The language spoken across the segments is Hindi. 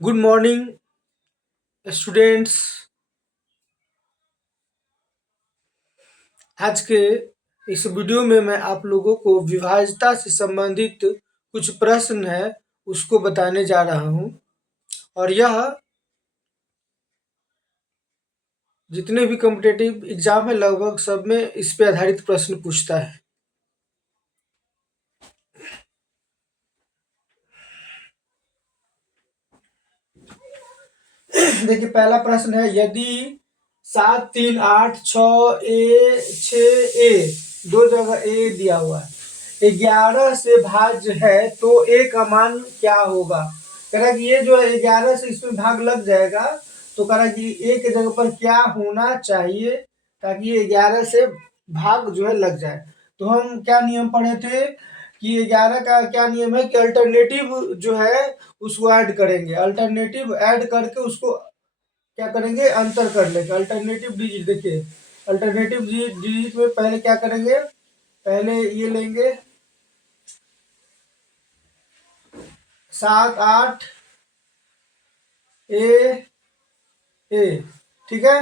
Good morning students. आज के इस वीडियो में मैं आप लोगों को विभाज्यता से संबंधित कुछ प्रश्न है उसको बताने जा रहा हूं और यह जितने भी कॉम्पिटिटिव एग्जाम है लगभग सब में इस पे आधारित प्रश्न पूछता है। देखिए पहला प्रश्न है, यदि 7 3 8 6 ए 6 ए दो जगह ए दिया हुआ है 11 से भाज्य है तो ए का मान क्या होगा। कह रहा है कि ये जो है 11 से इसमें भाग लग जाएगा तो कह रहा है कि ए के जगह पर क्या होना चाहिए ताकि ये 11 से भाग जो है लग जाए। तो हम क्या नियम पढ़े थे कि 11 का क्या नियम है कि अल्टरनेटिव जो है उसको ऐड करेंगे, अल्टरनेटिव ऐड करके उसको क्या करेंगे अंतर कर लेंगे। अल्टरनेटिव डिजिट देखिए, अल्टरनेटिव डिजिट में पहले क्या करेंगे, पहले ये लेंगे 7 8 ए ए, ठीक है।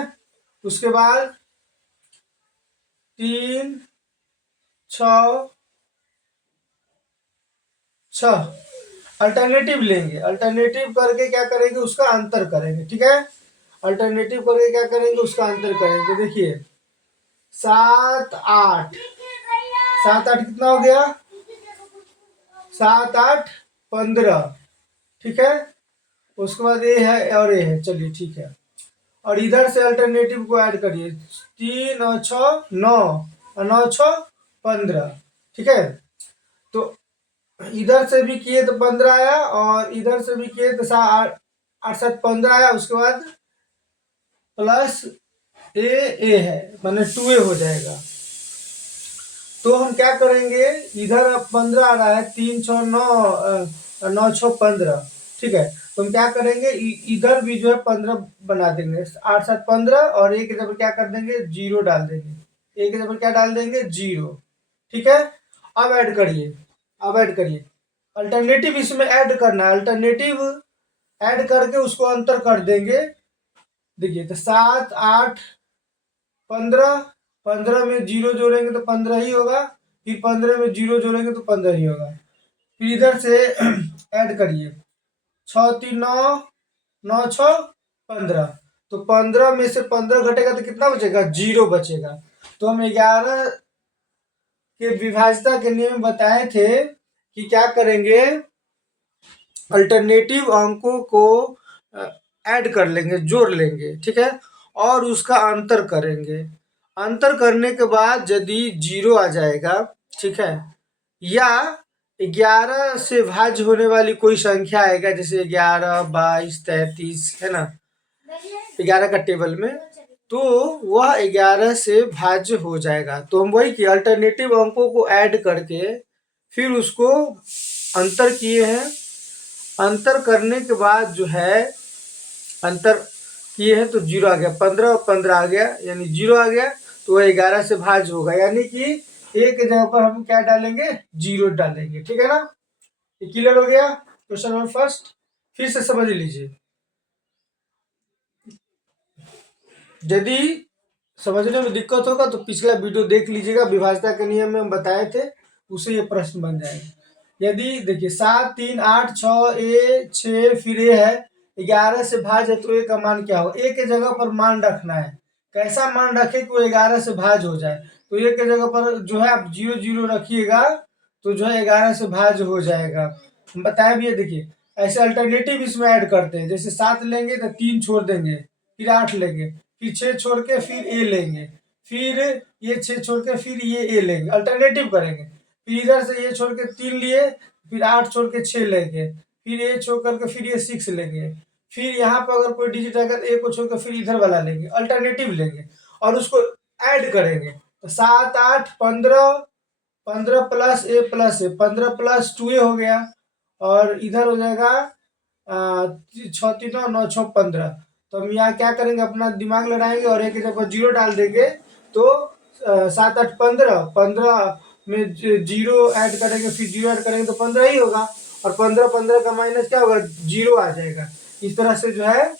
उसके बाद 3 6 6 अल्टरनेटिव लेंगे, अल्टरनेटिव करके क्या करेंगे उसका अंतर करेंगे, ठीक है। अल्टरनेटिव करके क्या करेंगे उसका अंतर करेंगे। तो देखिए 7 8 7 8 कितना हो गया, 7 8 15, ठीक है। उसके बाद ए है और ए है, चलिए ठीक है। और इधर से अल्टरनेटिव को ऐड करिए, 3 और 6 9 और 9 6 15, ठीक है। तो इधर से भी किए तो 15 आया और इधर से भी किए तो 8 7 15 आया। उसके बाद प्लस ए है माने 2a हो जाएगा। तो हम क्या करेंगे, इधर अब 15 आ रहा है, 3 6 9 9 6 15, ठीक है। तो हम क्या करेंगे इधर भी जो है 15 बना देंगे, 8 7 15 और एक जगह क्या कर देंगे 0 डाल देंगे, एक जगह क्या डाल देंगे 0, ठीक है। अब ऐड करिए, अब ऐड करिए, अल्टरनेटिव इसमें ऐड करना है, अल्टरनेटिव ऐड करके उसको अंतर कर देंगे। देखिए तो 7 8 15, 15 में 0 जोड़ेंगे तो 15 ही होगा, फिर 15 में 0 जोड़ेंगे तो 15 ही होगा। फिर इधर से ऐड करिए 6 3 9 9 6 15, तो 15 में से 15 घटेगा तो कितना बचेगा 0 बचेगा। तो हम 11 के विभाज्यता के नियम बताए थे कि क्या करेंगे, अल्टरनेटिव अंकों को ऐड कर लेंगे, जोड़ लेंगे, ठीक है, और उसका अंतर करेंगे। अंतर करने के बाद यदि 0 आ जाएगा, ठीक है, या 11 से भाज्य होने वाली कोई संख्या आएगा जैसे 11 22 33 है ना, 11 का टेबल में, तो वह 11 से भाज्य हो जाएगा। तो हम वही कि अल्टरनेटिव अंकों को ऐड करके फिर उसको अंतर किए हैं। अंतर करने के बाद जो है अंतर किए हैं तो 0 आ गया, 15 और 15 आ गया यानी 0 आ गया, तो वह 11 से भाज्य होगा, यानी कि ए के जगह पर हम क्या डालेंगे 0 डालेंगे, ठीक है ना। ये क्लियर हो गया क्वेश्चन नंबर फर्स्ट। फिर से समझ लीजिए, यदि समझने में दिक्कत होगा तो पिछला वीडियो देख लीजिएगा, विभाज्यता के नियम में हम बताए थे, उसे ये प्रश्न बन जाएगा। यदि देखिए 7 3 8 6 ए 6 फिर ए है, 11 से भाज्य है तो ए का मान क्या हो, ए के जगह पर मान रखना है। कैसा मान रखे कि वो 11 से भाज्य हो जाए, तो ए के जगह पर जो है आप 0 0 रखिएगा तो जो है 11 से भाज्य हो जाएगा। हम बताए भी है, देखिए ऐसे अल्टरनेटिव इसमें ऐड करते हैं, जैसे 7 लेंगे तो 3 छोड़ देंगे, फिर 8 लेंगे, फिर 6 छोड़ के फिर ए लेंगे, फिर ये 6 छोड़ के फिर ये ए लेंगे, अल्टरनेटिव करेंगे। फिर इधर से ये छोड़ के 3 लिए, फिर 8 छोड़ के 6 लेंगे, फिर ए छोड़ करके फिर ये 6 लेंगे, फिर यहाँ पर अगर कोई डिजिट आएगा तो ए को छोड़ कर फिर इधर वाला लेंगे, अल्टरनेटिव लेंगे और उसको ऐड करेंगे। तो 7 8 15, 15 प्लस ए प्लस ए, 15 प्लस 2a हो गया, और इधर हो जाएगा 6 3 9 6 15। तो हम यहाँ क्या करेंगे, अपना दिमाग लड़ाएंगे और एक जगह पर 0 डाल देंगे, तो 7 8 15, 15 में 0 ऐड करेंगे, फिर 0 ऐड करेंगे तो 15 ही होगा, और 15 15 का माइनस क्या होगा 0 आ जाएगा। इस तरह से जो है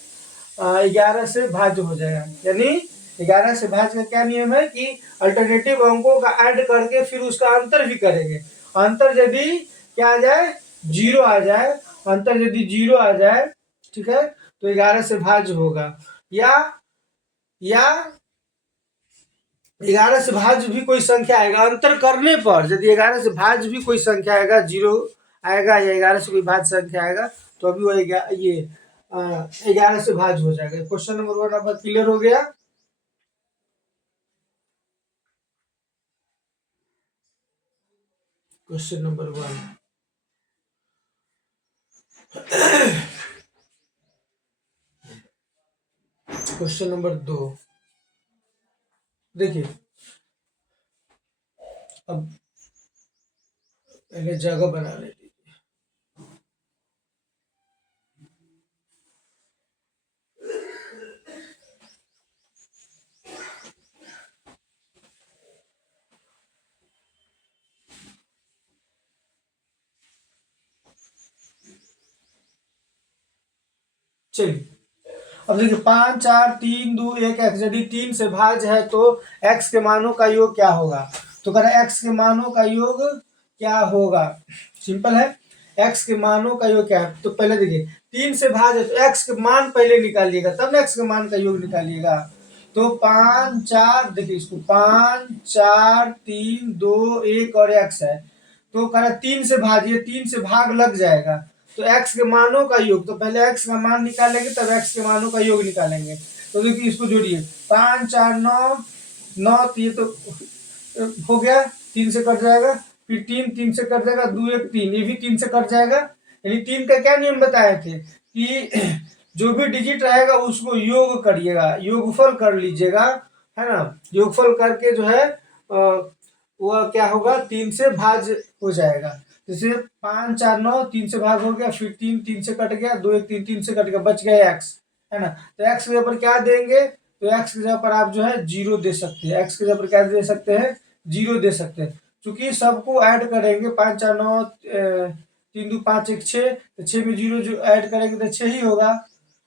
11 से भाज्य हो जाएगा। यानी 11 से भाज्य का क्या नियम है कि अल्टरनेटिव अंकों का ऐड करके फिर उसका अंतर भी करेंगे। अंतर यदि क्या आ जाए, 0 आ जाए, अंतर यदि 0 आ जाए, ठीक है, तो 11 से भाज्य होगा। या 11 से भाज्य भी कोई संख्या आएगा अंतर करने पर, यदि 11 से भाज्य भी कोई संख्या आएगा, 0 आएगा या 11 से कोई भाज्य संख्या आएगा, तो अभी वो ये 11 से भाज्य हो जाएगा। क्वेश्चन नंबर 1 आपका क्लियर हो गया। क्वेश्चन नंबर 1 क्वेश्चन नंबर 2 देखिए, अब पहले जगह बना लेते। चलिए, अब देखिए 5 4 3 2 1 एक्स, यदि 3 से भाज्य है तो एक्स के मानों का योग क्या होगा। तो कह रहा है एक्स के मानों का योग क्या होगा। सिंपल है, एक्स के मानों का योग क्या है। तो पहले देखिए 3 से भाज्य है तो एक्स के मान पहले निकालिएगा, तब ना एक्स के मान का योग निकालिएगा। तो 5 4, देखिए इसको 5 4 3 2 1 और एक्स है, तो कह रहा 3 से भाजिए, 3 से भाग लग जाएगा, तो x के मानों का योग, तो पहले x का मान निकालेंगे तब x के मानों का योग निकालेंगे। तो देखिए इसको जोड़िए, 5 4 9 9, ये तो हो गया, 3 से कट जाएगा, फिर 3 3 से कट जाएगा, 2 1 3, ये भी 3 से कट जाएगा। यानी 3 का क्या नियम बताए थे कि जो भी डिजिट रहेगा उसको योग करिएगा, योगफल कर लीजिएगा, है ना। योगफल करके जो है वह क्या होगा, 3 से भाज्य हो जाएगा। जैसे 5 4 9, 3 से भाग हो गया, फिर 3 3 से कट गया, 2 1 3, 3 से कट गया, बच गया एक्स, है ना। तो एक्स की जगह पर क्या देंगे, तो एक्स की जगह पर आप जो है 0 दे सकते हैं। एक्स की जगह पर क्या दे सकते हैं, 0 दे सकते हैं। चूंकि सबको ऐड करेंगे, 5 4 9 3 2 5 1 6, तो 6 में 0 जो ऐड करेंगे तो 6 ही होगा,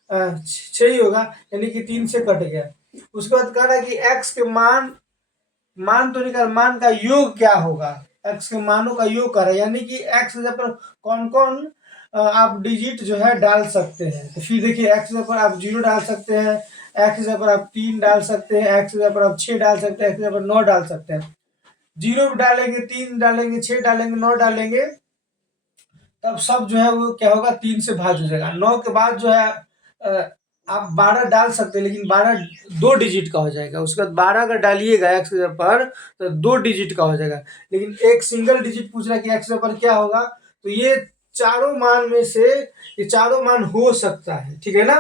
6 ही होगा, यानी कि 3 से कट गया। उसके बाद कह रहा है कि एक्स के मान तो निकाल, मान का योग क्या होगा, एक्स के मानों का योग कर रहा है, यानी कि एक्स जगह पर कौन कौन आप डिजिट जो है डाल सकते हैं। तो फिर देखिए एक्स जगह पर आप 0 डाल सकते हैं, एक्स जगह पर आप 3 डाल सकते हैं, एक्स जगह पर आप 6 डाल सकते हैं, एक्स जगह पर 9 डाल सकते हैं। 0 डालेंगे, 3 डालेंगे, 6 डालेंगे, 9 डालेंगे, तब सब जो है वो क्या होगा, 3 से भाग हो जाएगा। 9 के बाद जो है आप 12 डाल सकते हैं, लेकिन 12 2 डिजिट का हो जाएगा। उसके बाद 12 अगर डालिएगा एक्स पर तो 2 डिजिट का हो जाएगा, लेकिन एक सिंगल डिजिट पूछ रहा है कि एक्स पर क्या होगा। तो ये चारों मान में से ये चारों मान हो सकता है, ठीक है ना।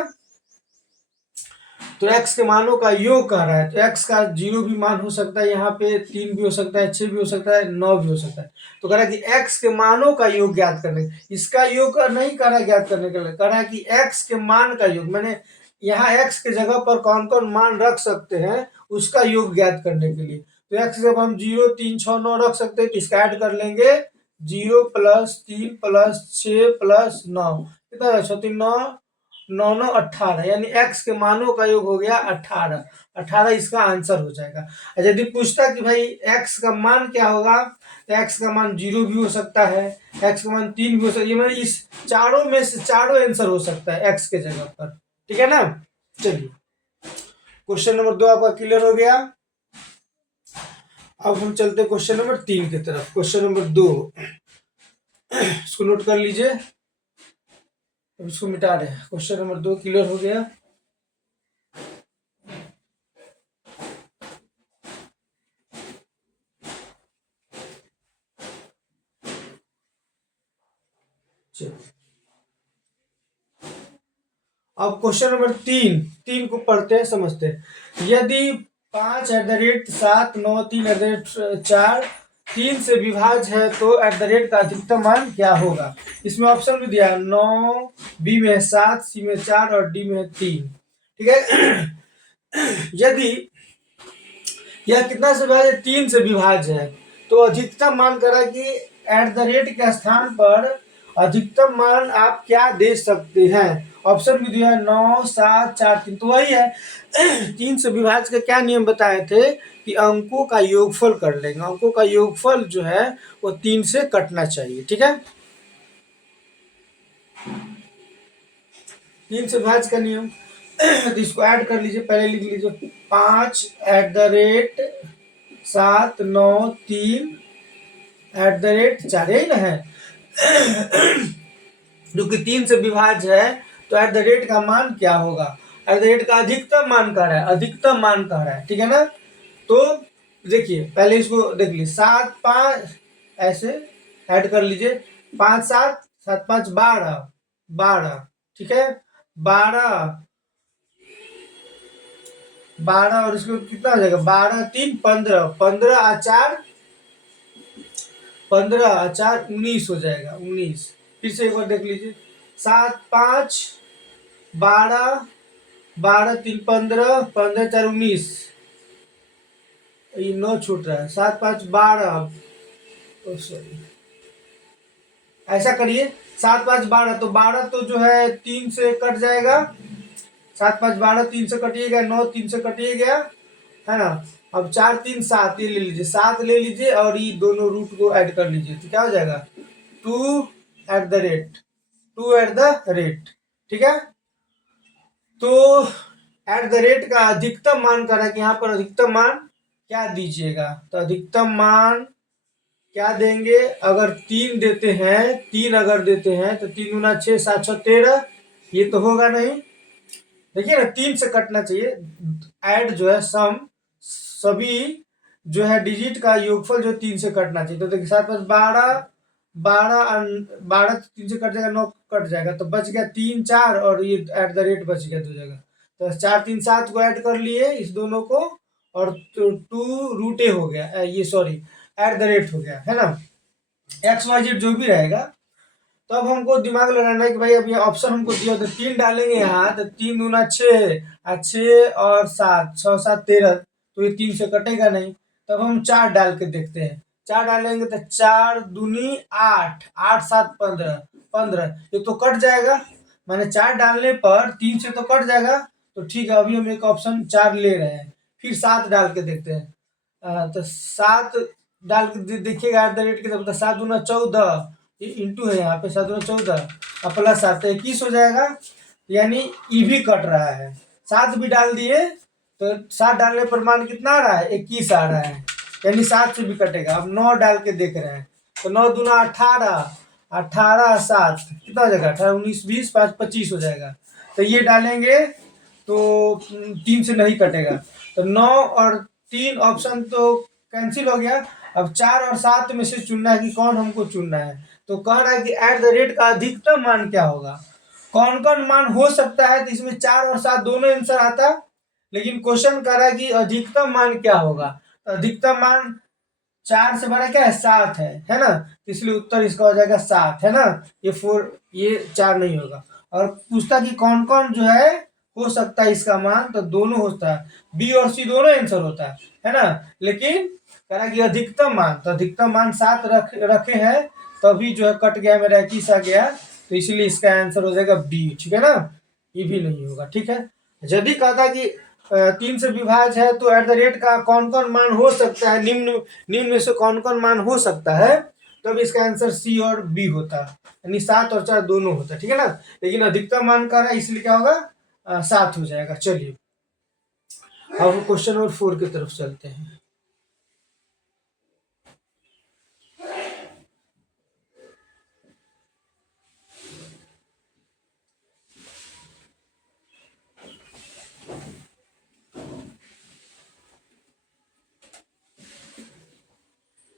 तो x के मानों का योग कह रहा है, तो x का 0 भी मान हो सकता है, यहाँ पे 3 भी हो सकता है, 6 भी हो सकता है, 9 भी हो सकता है। तो कह रहा है कि x के मानों का योग ज्ञात करने, इसका योग नहीं कर रहा है ज्ञात करने के लिए, कह रहा है कि x के मान का योग, मैंने यहाँ x के जगह पर कौन कौन मान रख सकते हैं उसका योग ज्ञात करने के लिए। तो x जब हम 0 3 6 9 रख सकते हैं, तो इसका ऐड कर लेंगे, 0 + 3 + 6 + 9, कितना है, 6 3 9 9 9 18, यानी x के मानों का योग हो गया 18। 18 इसका आंसर हो जाएगा। यदि पूछता कि भाई x का मान क्या होगा, तो x का मान 0 भी हो सकता है, x का मान 3 भी हो सकता है, ये मैंने इस चारों में से चारों आंसर हो सकता है x के जगह पर, ठीक है ना। चलिए, क्वेश्चन नंबर 2 आपका क्लियर हो गया। अब हम चलते क्वेश्चन नंबर 3 की तरफ। क्वेश्चन नंबर 2 इसको नोट कर लीजिए, अब इसको मिटा रहे हैं। क्वेश्चन नंबर 2 क्लियर हो गया। अब क्वेश्चन नंबर 3 को पढ़ते हैं, समझते हैं। यदि 5 @ 7 9 3 @ 4 3 से विभाज्य है तो @ का अधिकतम मान क्या होगा। इसमें ऑप्शन भी दिया है, 9, बी में है 7, सी में 4 और डी में है 3, ठीक है। यदि यह कितना से विभाज्य, 3 से विभाज्य है, तो अधिकतम मान करा कि @ के स्थान पर अधिकतम मान आप क्या दे सकते हैं, ऑप्शन में दिया है 9 7 4 3, तो वही है। 3 से विभाज्य का क्या नियम बताए थे कि अंकों का योगफल कर लेंगे, अंकों का योगफल जो है वो 3 से कटना चाहिए, ठीक है। 3 से विभाज्य का नियम। तो इसको ऐड कर लीजिए, पहले लिख लीजिए 5 @ 7 9 3 @ 4, यही ना है। जो कि 3 से विभाज्य है, तो @ का मान क्या होगा? @ का अधिकतम मान कह रहा है, अधिकतम मान कह रहा है, ठीक है ना। तो देखिए पहले इसको देख लीजिए, 7 5 ऐसे ऐड कर लीजिए, 5 7 7 5 12 12, ठीक है। 12 12 और इसको कितना हो जाएगा? 12 3 15, 15 और 4 15 और 4 19 हो जाएगा, 19। फिर से एक बार देख लीजिए, 7 5 12 12 3 15, 15 4 19, ये 9 छूट रहा है, 7 5 12, सॉरी ऐसा करिए, 7 5 12, तो 12 तो जो है 3 से कट जाएगा, 7 5 12 3 से कटिए गया, 9 3 से कटिए गया, है ना। अब 4 3 7, ये ले लीजिए, 7 ले लीजिए और ये दोनों रूट को ऐड कर लीजिए, तो क्या हो जाएगा? 2 at the rate, 2 at the rate, ठीक है। तो एट द रेट का अधिकतम मान करा कि यहाँ पर अधिकतम मान क्या दीजिएगा? तो अधिकतम मान क्या देंगे? अगर 3 देते हैं, 3 अगर देते हैं तो 3 गुना 6 7 6 13, ये तो होगा नहीं। देखिए ना, 3 से कटना चाहिए। ऐड जो है सम, सभी जो है डिजिट का योगफल जो 3 से कटना चाहिए। तो देखिए 7 5 12, 12 3 से कट जाएगा, 9 कट जाएगा, तो बच गया 3 4, और ये एट द रेट बच गया 2 जगह। तो 4 3 7 को ऐड कर लिए इस दोनों को, और 2 रूटे हो गया, ये सॉरी एट द रेट हो गया, है ना। XYZ जो भी रहेगा। तो अब हमको दिमाग लगाना है कि भाई अब ये ऑप्शन हमको दिया, तो 3 डालेंगे यहाँ, तो 3 दूना 6, 6 और 7 6 7 13, तो ये 3 से कटेगा नहीं। तब हम 4 डाल के देखते हैं, 4 डालेंगे तो 4 दूनी 8, 8 7 15, 15, ये तो कट जाएगा। मैंने 4 डालने पर 3 से तो कट जाएगा, तो ठीक है। अभी हम एक ऑप्शन 4 ले रहे हैं, फिर 7 डाल के देखते हैं। तो 7 डाल के देखिएगा एट द रेट के, तो 7 दूना 14, ये इंटू है यहाँ पे, 7 दूना 14 और प्लस 7 21 हो जाएगा, यानी ई भी कट रहा है। 7 भी डाल दिए तो 7 डालने पर मान कितना आ रहा है? 21 आ रहा है, यानी 7 से भी कटेगा। अब 9 डाल के देख रहे हैं, तो 9 दूना 18, 18 7 कितना हो जाएगा? 18 19 20 5 25 हो जाएगा। तो ये डालेंगे तो 3 से नहीं कटेगा, तो 9 और 3 ऑप्शन तो कैंसिल हो गया। अब 4 और 7 में से चुनना है कि कौन हमको चुनना है। तो कह रहा है कि एट द रेट का अधिकतम मान क्या होगा? कौन कौन मान हो सकता है? तो इसमें 4 और 7 दोनों आंसर आता, लेकिन क्वेश्चन कह रहा है कि अधिकतम मान क्या होगा। तो अधिकतम मान 4 से बड़ा क्या है? 7 है ना। इसलिए उत्तर इसका हो जाएगा 7, है ना। ये 4, ये 4 नहीं होगा। और पूछता कि कौन कौन जो है हो सकता है इसका मान, तो दोनों होता है, बी और सी दोनों आंसर होता है ना। लेकिन कह रहा है कि अधिकतम मान, तो अधिकतम मान 7 रखे हैं, तभी जो है कट गया मेरा 21 आ गया, तो इसीलिए इसका आंसर हो जाएगा बी, ठीक है ना। ये भी नहीं होगा, ठीक है। यदि कहता कि 3 से विभाज्य है, तो एट द रेट का कौन कौन मान हो सकता है, निम्न निम्न में से कौन कौन मान हो सकता है, तब इसका आंसर सी और बी होता, यानी 7 और 4 दोनों होता, ठीक है ना। लेकिन अधिकतम मान का रहा है, इसलिए क्या होगा? 7 हो जाएगा। चलिए अब क्वेश्चन नंबर 4 की तरफ चलते हैं।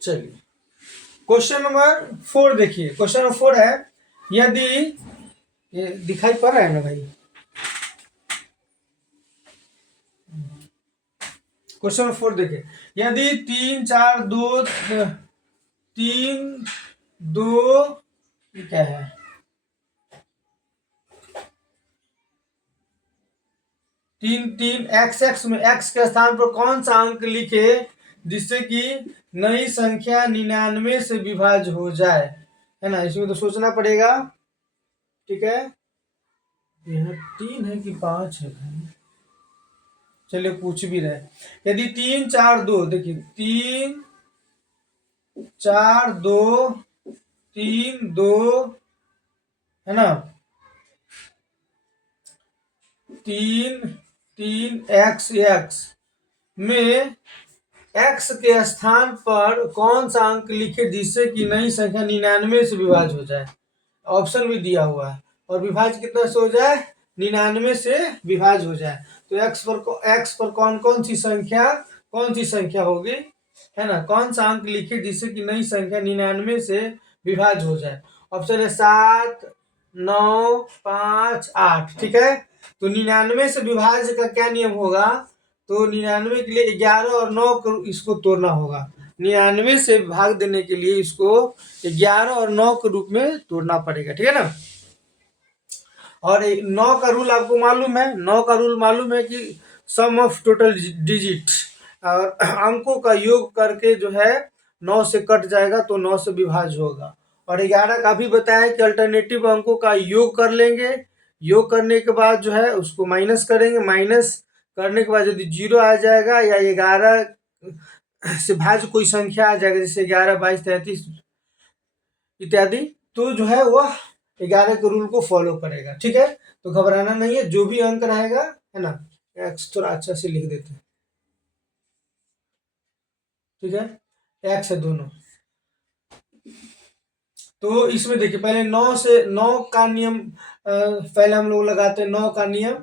चलिए क्वेश्चन नंबर 4 देखिए, क्वेश्चन नंबर 4 है, यदि ये दिखाई पड़ रहा है ना भाई? क्वेश्चन नंबर 4 देखिए, यदि 3 4 2 3 2, ये क्या है? 3 3 x में x के स्थान पर कौन सा अंक लिखे जिससे कि नई संख्या 99 से विभाज्य हो जाए, है ना। इसमें तो सोचना पड़ेगा, ठीक है। यहाँ 3 है कि 5 है भाई? चलिए पूछ भी रहे। यदि 3 4 2, देखिए 3 4 2 3 2, है ना, 3 3 x x में x के स्थान पर कौन सा अंक लिखे जिससे कि नई संख्या 99 से विभाज्य हो जाए। ऑप्शन भी दिया हुआ है, और विभाज्य कितना से हो जाए, 99 से विभाज्य हो जाए। तो x पर कौन सी संख्या होगी, है ना, कौन सा अंक लिखे जिससे कि नई संख्या 99 से विभाज्य हो जाए। ऑप्शन है 7 9 5 8। ठीक है, तो 99 से विभाज्य का क्या नियम होगा, तो 99 के लिए 11 और 9 को इसको तोड़ना होगा। 99 से भाग देने के लिए इसको 11 और 9 के रूप में तोड़ना पड़ेगा। ठीक है ना। और 9 का रूल आपको मालूम है, 9 का रूल मालूम है कि सम ऑफ टोटल डिजिट, और अंकों का योग करके जो है 9 से कट जाएगा तो 9 से विभाज्य होगा। और 11 का भी बताया कि अल्टरनेटिव अंकों का योग कर लेंगे, योग करने के बाद जो है उसको माइनस करेंगे, माइनस करने के बाद यदि 0 आ जाएगा या 11 से भाज्य कोई संख्या आ जाएगा, जैसे 11 22 33 इत्यादि, तो जो है वह 11 के रूल को फॉलो करेगा। ठीक है, तो घबराना नहीं है, जो भी अंक रहेगा, है ना, एक्स थोड़ा अच्छा से लिख देते हैं। ठीक है, एक्स है दोनों। तो इसमें देखिए पहले 9 का नियम, पहले हम लोग लगाते हैं 9 का नियम।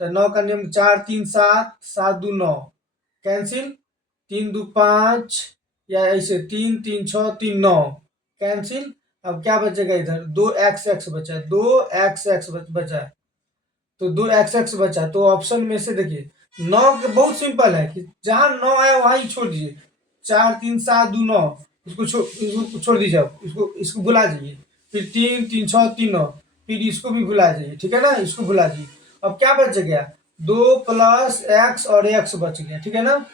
तो 9 का नियम 4 3 7 7 2 9 कैंसिल, 3 2 5, या ऐसे 3 3 6 3 9 कैंसिल। अब क्या बचेगा इधर, 2 एक्स एक्स बचा, 2 एक्स एक्स बचा, तो 2 एक्स एक्स बचा। तो ऑप्शन में से देखिए 9 के बहुत सिंपल है कि जहां 9 आया वहां ही छोड़ दीजिए। 4 3 7 2 9, इसको छोड़ दीजिए, आप इसको भुला जाइए। फिर 3 3 6 3 9, फिर इसको भी भुला जाइए। ठीक है ना, इसको भुला जाइए। अब क्या बच गया, 2 प्लस एक्स और एक्स बच गया। ठीक है ना।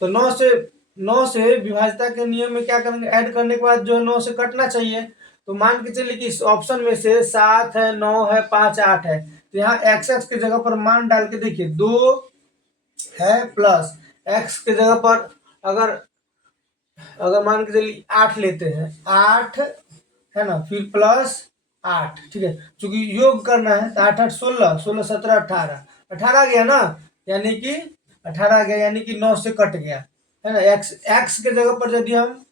तो 9 से विभाज्यता के नियम में क्या करेंगे, ऐड करने के बाद जो है 9 से कटना चाहिए। तो मान के चलिए कि इस ऑप्शन में से 7 है, 9 है, 5 8 है, तो यहाँ एक्स एक्स की जगह पर मान डाल के देखिए 2 है प्लस एक्स की जगह पर अगर अगर मान के चलिए 8 लेते हैं, 8 है ना, फिर प्लस 8। ठीक है, चूंकि योग करना है तो 8 8 16 16 17 18 18 गया ना, यानी कि 18 गया, यानी कि 9 से कट गया, है ना। एक्स एक्स के जगह पर यदि हम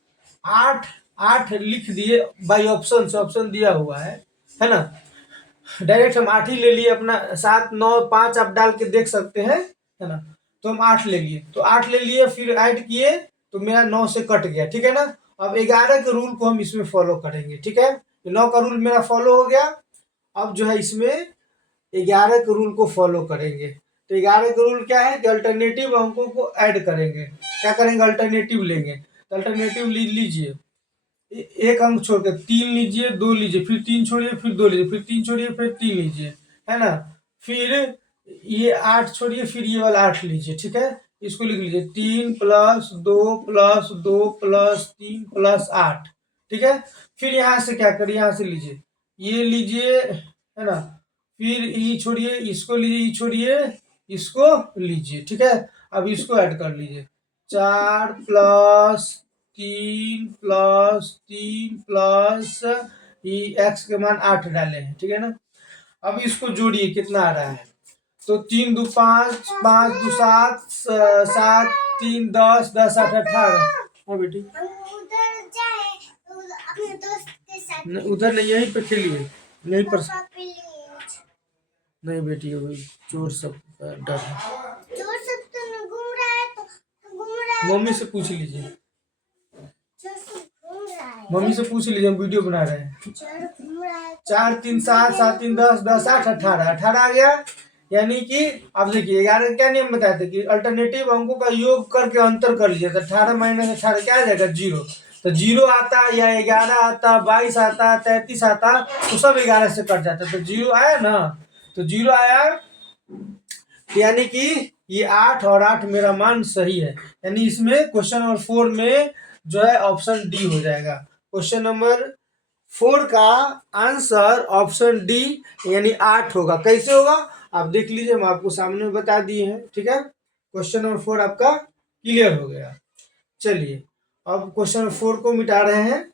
8 8 लिख दिए बाई ऑप्शन से, ऑप्शन दिया हुआ है ना, डायरेक्ट हम 8 ही ले लिए, अपना 7 9 5 आप डाल के देख सकते हैं, है ना। तो हम 8 ले लिए, तो 8 ले लिए, फिर ऐड किए तो मेरा 9 से कट गया। ठीक है ना। अब 11 के रूल को हम इसमें फॉलो करेंगे। ठीक है, 9 का रूल मेरा फॉलो हो गया। अब जो है इसमें 11 के रूल को फॉलो करेंगे। तो 11 के रूल क्या है कि अल्टरनेटिव अंकों को ऐड करेंगे। क्या करेंगे, अल्टरनेटिव लेंगे। तो अल्टरनेटिव लीजिए, एक अंक छोड़ के 3 लीजिए, 2 लीजिए, फिर 3 छोड़िए, फिर 2 लीजिए, फिर 3 छोड़िए, फिर 3 लीजिए, है ना। फिर ये 8 छोड़िए, फिर ये वाला 8 लीजिए। ठीक है, इसको लिख लीजिए 3 प्लस 2 प्लस 2 प्लस 3 प्लस 8। ठीक है, फिर यहाँ से क्या करिए, यहाँ से लीजिए, ये लीजिए, है ना, फिर ये छोड़िए, इसको लीजिए, ये छोड़िए, इसको लीजिए। ठीक है, अब इसको ऐड कर लीजिए, 4 प्लस 3 प्लस ये एक्स के मान 8 डाले हैं। ठीक है ना। अब इसको जोड़िए, कितना आ रहा है, तो 3 2 5 5 2 7 7 3 10 10 8 18। हाँ बेटी, उधर नहीं, यहीं पे खेलिए, यहीं पर। नहीं बेटी, वही चोर सब डर है। चोर सब तो घूम रहा है, तो घूम रहा है, मम्मी से पूछ लीजिए, मम्मी से पूछ लीजिए, हम वीडियो बना रहे हैं। 4 3 7 7 3 10 10 8 18 18 आ गया। यानी कि अब देखिए 11 क्या नियम बताए थे कि अल्टरनेटिव अंकों का योग करके अंतर कर लीजिए। तो 18 माइनस 18 क्या आ जाएगा, 0। तो 0 आता या 11 आता, 22 आता, 33 आता, तो सब 11 से कट जाता। तो 0 आया ना, तो 0 आया, यानी कि ये 8 और 8 मेरा मान सही है। यानी इसमें क्वेश्चन नंबर 4 में जो है ऑप्शन डी हो जाएगा। क्वेश्चन नंबर 4 का आंसर ऑप्शन डी यानी 8 होगा। कैसे होगा आप देख लीजिए, हम आपको सामने बता दिए हैं। ठीक है, क्वेश्चन नंबर 4 आपका क्लियर हो गया। चलिए अब क्वेश्चन नंबर 4 को मिटा रहे हैं।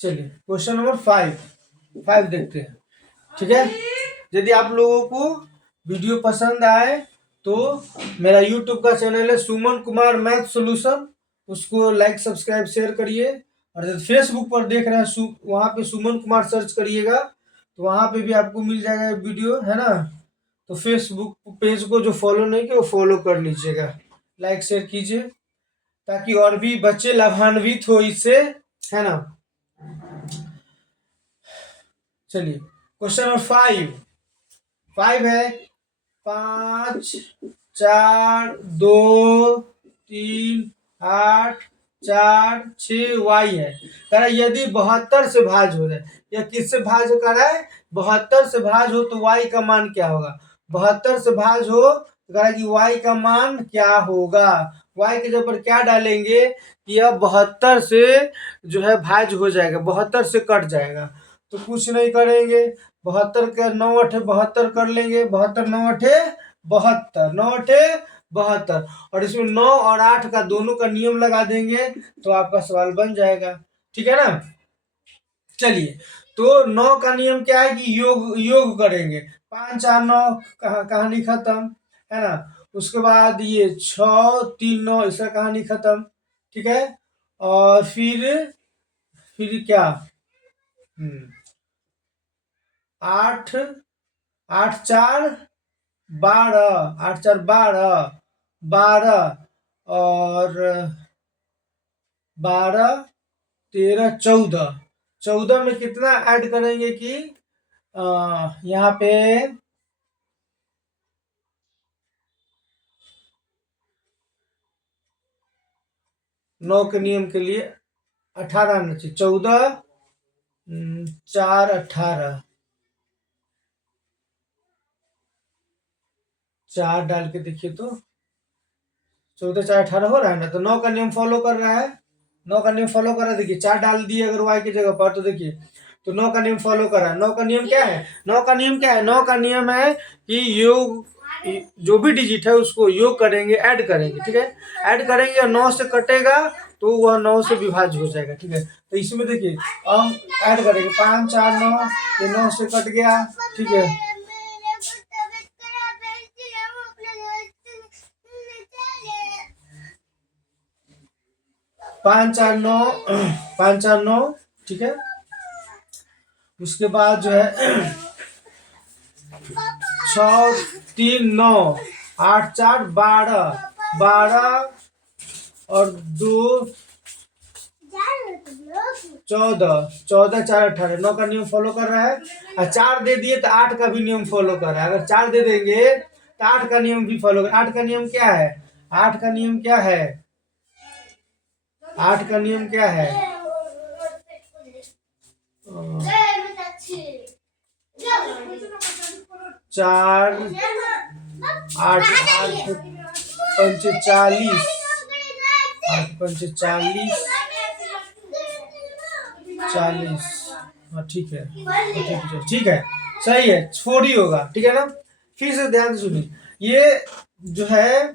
चलिए क्वेश्चन नंबर 5 देखते हैं। ठीक है, यदि आप लोगों को वीडियो पसंद आए तो मेरा यूट्यूब का चैनल है सुमन कुमार मैथ सॉल्यूशन, उसको लाइक सब्सक्राइब शेयर करिए। और यदि फेसबुक पर देख रहे हैं वहाँ पे सुमन कुमार सर्च करिएगा तो वहाँ पे भी आपको मिल जाएगा वीडियो, है ना। तो फेसबुक पेज को जो फॉलो नहीं किया वो फॉलो कर लीजिएगा, लाइक शेयर कीजिए ताकि और भी बच्चे लाभान्वित हो इससे, है ना। चलिए क्वेश्चन नंबर 5 है 5 4 2 3 8 4 6 वाई है। कह रहा है यदि 72 से भाज हो जाए, या किससे भाज कर रहा है, 72 से भाज हो तो वाई का मान क्या होगा। 72 से भाज हो तो कह रहा है कि वाई का मान क्या होगा। वाई के जगह पर क्या डालेंगे कि यह 72 से जो है भाज हो जाएगा, 72 से कट जाएगा। तो कुछ नहीं करेंगे, 72 का 9 अठे 72 कर लेंगे, 72 9 अठे 72, 9 अठे 72, और इसमें 9 और 8 का दोनों का नियम लगा देंगे तो आपका सवाल बन जाएगा। ठीक है ना। चलिए तो 9 का नियम क्या है कि योग योग करेंगे, 5 4 9 कहानी खत्म, है ना। उसके बाद ये 6 3 9 इसका कहानी खत्म। ठीक है, और फिर क्या 8 8 4 12, 8 4 12 12 और 12 13 14, 14 में कितना ऐड करेंगे कि यहाँ पे 9 के नियम के लिए 18 आना चाहिए, 14 4 18, 4 डाल के देखिए तो 14 4 18 हो रहा है ना। तो 9 का नियम फॉलो कर रहा है, 9 का नियम फॉलो कर रहा है। देखिए 4 डाल दिए अगर वाई की जगह पर तो देखिए तो 9 का नियम फॉलो कर रहा है। 9 का नियम क्या है, 9 का नियम क्या है, 9 का नियम है कि योग जो भी डिजिट है उसको योग करेंगे, ऐड करेंगे। ठीक है, ऐड करेंगे और 9 से कटेगा तो वह 9 से विभाज्य हो जाएगा। ठीक है, तो इसमें देखिए हम ऐड करेंगे 5 4 9, ये 9 से कट गया। ठीक है, 5 4 9 5 4 9। ठीक है, उसके बाद जो है 6 3 9 8 4 12 12 और 2 14, 14 4 18, 9 का नियम फॉलो कर रहा है। और 4 दे दिए तो 8 का भी नियम फॉलो कर रहा है। अगर 4 दे देंगे तो 8 का नियम भी फॉलो कर। 8 का नियम क्या है, 8 का नियम क्या है, 8 का नियम क्या है, 4 8 8 पंच 40, 8 पंच 40 40। हाँ ठीक है, ठीक है, सही है, 4 ही होगा। ठीक है ना। फिर से ध्यान से सुनिए, ये जो है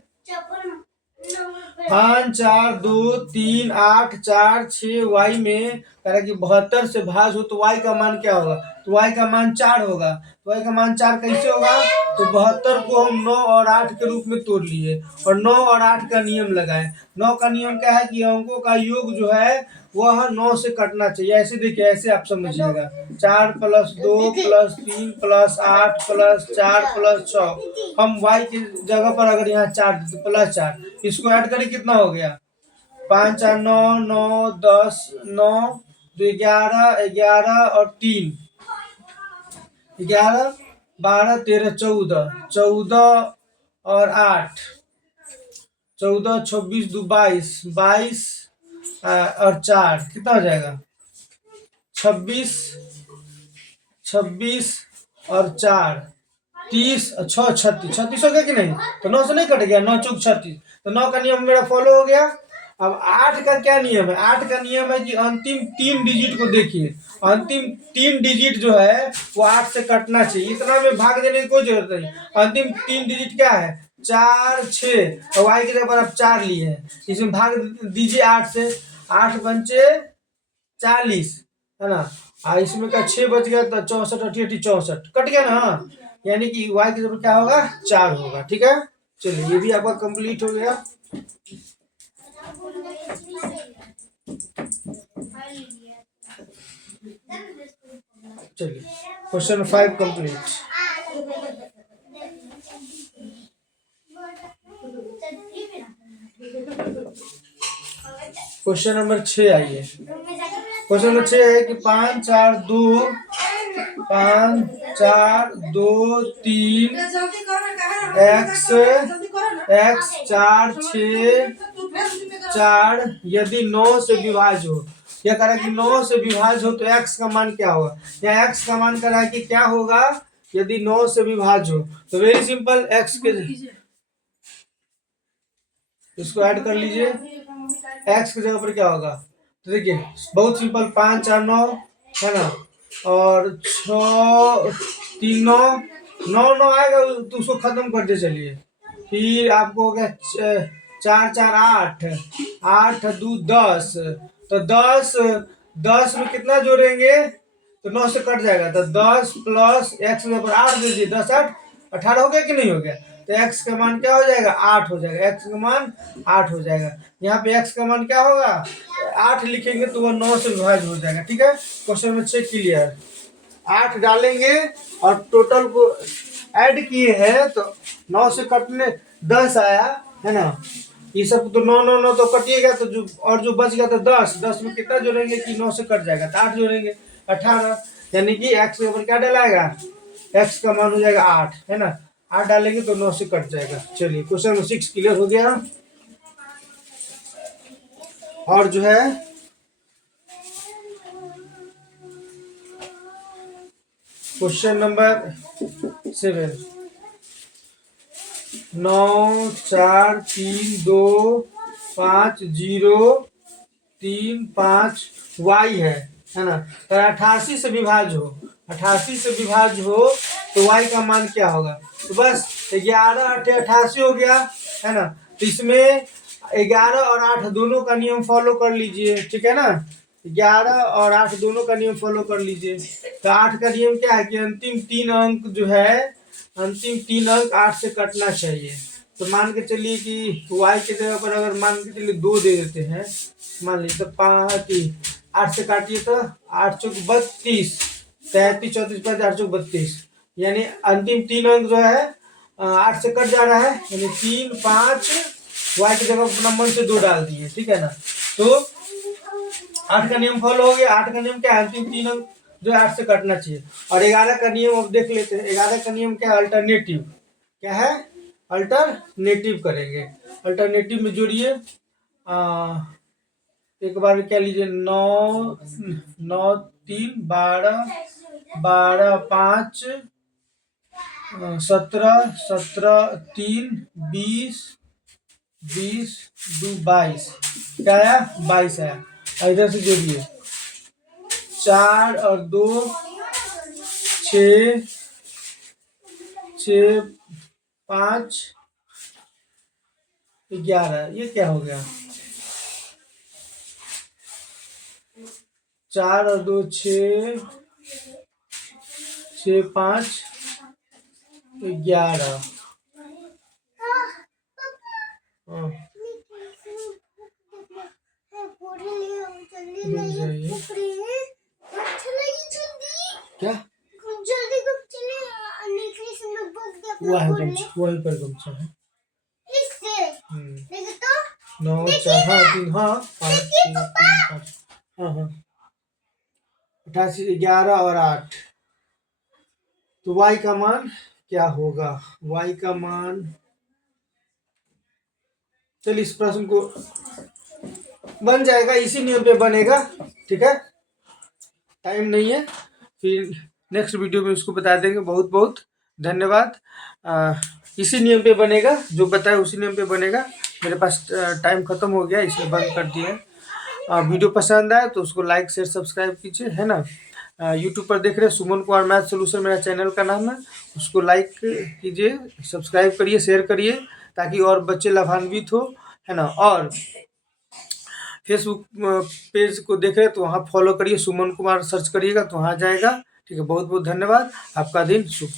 5 4 2 3 8 4 6 वाई में कह रहा कि 72 से भाज हो तो वाई का मान क्या होगा, तो वाई का मान 4 होगा। तो वाई का मान 4 कैसे होगा, तो 72 को हम 9 और 8 के रूप में तोड़ लिए और 9 और 8 का नियम लगाए। 9 का नियम क्या है कि अंकों का योग जो है वह 9 से कटना चाहिए। ऐसे देखिए, ऐसे आप समझिएगा, 4 + 2 + 3 + 8 + 4 + 6। हम y की जगह पर अगर यहाँ 4 +4 इसको ऐड करें कितना हो गया, 5 4 9 9 10 9 2 11 11 और 3 11 12 13 14, 14 और 8, 14 26 2 22, 22 और 4 कितना हो जाएगा? 26, 26 और 4 30 और 6 36, 36 हो गया कि नहीं? तो 9 से नहीं कट गया, 9 चौक 36, तो 9 का नियम मेरा फॉलो हो गया। अब 8 का क्या नियम है? 8 का नियम है कि अंतिम 3 डिजिट को देखिए, अंतिम 3 डिजिट जो है वो 8 से कटना चाहिए, इतना में भाग देने की कोई जरूरत नहीं। अंतिम 3 डिजिट क्या है? 4 6, और वाई की जगह पर आप 4 लिए हैं, इसमें भाग दीजिए 8 से, 8 पंचे 40, है ना? इसमें का 6 बच गया तो 64 88 64 कट गया ना, यानी कि y की जगह क्या होगा? 4 होगा। ठीक है, चलिए ये भी आपका कंप्लीट हो गया। चलिए क्वेश्चन 5 कंप्लीट। क्वेश्चन नंबर 6 आइए। क्वेश्चन नंबर 6 है कि 5 4 2 5 4 2 3 x x 4 6 4 यदि 9 से विभाज्य हो। क्या कह रहा है कि 9 से विभाज्य हो तो x का मान क्या होगा? या x का मान कह रहा है कि क्या होगा यदि 9 से विभाज्य हो। तो वेरी सिंपल, x के इसको ऐड कर लीजिए, x की जगह पर क्या होगा? तो देखिए बहुत सिंपल, 5 4 9 है ना, और 6 3 9 9 9 आएगा तो उसको खत्म कर दे। चलिए फिर आपको हो गया 4 4 8 8 2 10, तो 10 10 में कितना जोड़ेंगे तो 9 से कट जाएगा, तो 10 प्लस एक्स के ऊपर 8 दे दीजिए, 10 8 18 हो गया कि नहीं हो गया? तो x का मान क्या हो जाएगा? 8 हो जाएगा, x का मान 8 हो जाएगा। यहाँ पे x का मान क्या होगा? 8 लिखेंगे तो वह 9 से विभाज्य हो जाएगा। ठीक है, क्वेश्चन में 6 क्लियर। 8 डालेंगे और टोटल को ऐड किए हैं तो 9 से कटने 10 आया, है ना? ये सब तो 9 9 9 तो कटिएगा, तो जो और जो बच गया तो 10 10 में कितना जोड़ेंगे कि 9 से कट जाएगा? तो 8 जोड़ेंगे, 18, यानी कि x के ऊपर क्या डलाएगा? x का मान हो जाएगा 8, है ना? 8 डालेंगे तो 9 से कट जाएगा। चलिए क्वेश्चन नंबर 6 क्लियर हो गया। और जो है क्वेश्चन नंबर 7, 9 4 3 2 5 0 3 5 y है ना? तो 88 से विभाज्य हो, 88 से विभाज्य हो तो y का मान क्या होगा? तो बस 11 8 88 हो गया, है ना? तो इसमें 11 और 8 दोनों का नियम फॉलो कर लीजिए। ठीक है ना, 11 और 8 दोनों का नियम फॉलो कर लीजिए। तो 8 का नियम क्या है कि अंतिम 3 अंक जो है, अंतिम 3 अंक 8 से कटना चाहिए। तो मान के चलिए कि y की जगह पर अगर मान के चलिए 2 दे देते हैं, मान लीजिए तो 5 8 से काटिए तो 8 चौक 32, 33 34 5 8 चौक 32, यानी अंतिम 3 अंक जो है 8 से कट जा रहा है, यानी 3 5 y की जगह अपना मन से 2 डाल दिए। ठीक है ना, तो 8 का नियम फॉलो हो गया। 8 का नियम क्या है? अंतिम 3 अंक जो है 8 से कटना चाहिए। और 11 का नियम अब देख लेते हैं। 11 का नियम क्या है? अल्टरनेटिव। क्या है? अल्टरनेटिव करेंगे। अल्टरनेटिव में जोड़िए, एक बार क्या लीजिए, 9 9 3 12 12 5 17 17 3 20 20 2 22, क्या आया? 22 आया। और इधर से जोड़िए, 4 और 2 6 6 5 11, ये क्या हो गया? 4 और 2 6 6 5 11। हाँ, रुक जाइए, क्या वही गमछा, वही पर गमछा है। 9 4 हाँ 3 हाँ 5 3 3 5 हाँ हाँ 88 11 और 8 तो y का मान क्या होगा, y का मान, चलिए इस प्रश्न को बन जाएगा, इसी नियम पे बनेगा, ठीक है, टाइम नहीं है, फिर नेक्स्ट वीडियो में उसको बता देंगे। बहुत बहुत धन्यवाद। इसी नियम पे बनेगा, जो बताया उसी नियम पे बनेगा। मेरे पास टाइम खत्म हो गया, इसलिए बंद कर दिया। वीडियो पसंद आए तो उसको लाइक शेयर सब्सक्राइब कीजिए, है ना। यूट्यूब पर देख रहे हैं सुमन कुमार मैथ सोल्यूशन मेरा चैनल का नाम है, उसको लाइक कीजिए, सब्सक्राइब करिए, शेयर करिए, ताकि और बच्चे लाभान्वित हो, है ना। और फेसबुक पेज को देख रहे हैं तो वहाँ फॉलो करिए, सुमन कुमार सर्च करिएगा तो वहाँ जाएगा, ठीक है। बहुत बहुत धन्यवाद, आपका दिन शुभ।